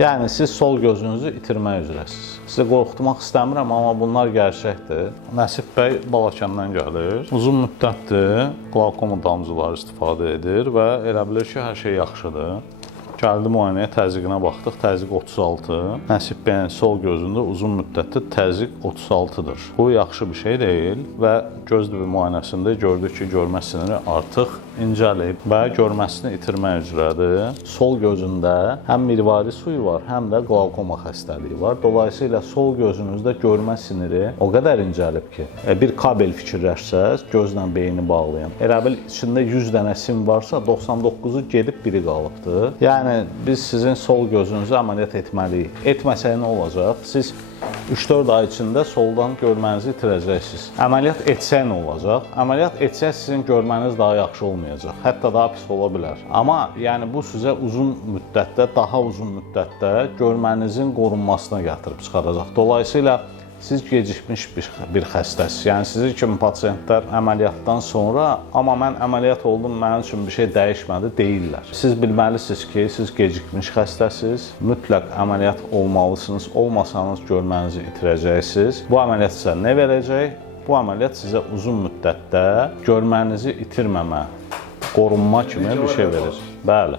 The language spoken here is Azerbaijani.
Yəni siz sol gözünüzü itirmək üzrəsiniz. Sizi qorxutmaq istəmirəm, amma bunlar gerçəkdir. Nəsib bəy Balakəndən gəlir. Uzun müddətdir qlakoma damcıları istifadə edir və elə bilir ki, hər şey yaxşıdır. Gəldi müayinəyə, təzyiqinə baxdıq, təzyiq 36. Nəsib bəyin sol gözündə uzun müddətdir təzyiq 36-dır. Bu yaxşı bir şey deyil və göz dibi müayinəsində gördük ki, görmə siniri artıq incəlib və görməsini itirmək üzrədir. Sol gözündə həm mirvari suyu var, həm də qlaukoma xəstəliyi var. Dolayısıyla sol gözünüzdə görmə siniri o qədər incəlib ki, bir kabel fikirləşsəz, gözlə beyni bağlayan, elə bil içində 100 dənə sim varsa, 99-u gedib biri qalıbdır. Yəni biz sizin sol gözünüzü əməliyyat etməliyik. Etməsək nə olacaq? Siz 3-4 ay içində soldan görmənizi itirəcəksiniz. Əməliyyat etsək nə olacaq? Əməliyyat etsək sizin görməniz daha yaxşı olmayacaq. Hətta daha pis ola bilər. Amma yəni bu sizə uzun müddətdə, daha uzun müddətdə görmənizin qorunmasına gətirib çıxaracaq. Dolayısıyla siz gecikmiş bir xəstəsiz. Yəni sizin kimi pasiyentlər əməliyyatdan sonra amma mən əməliyyat oldum, mənim üçün bir şey dəyişmədi deyirlər. Siz bilməlisiniz ki, siz gecikmiş xəstəsiz. Mütləq əməliyyat olmalısınız. Olmasanız görmənizi itirəcəksiniz. Bu əməliyyat sizə nə verəcək? Bu əməliyyat sizə uzun müddətdə görmənizi itirməmə, qorunma kimi bir şey verir. Bəli.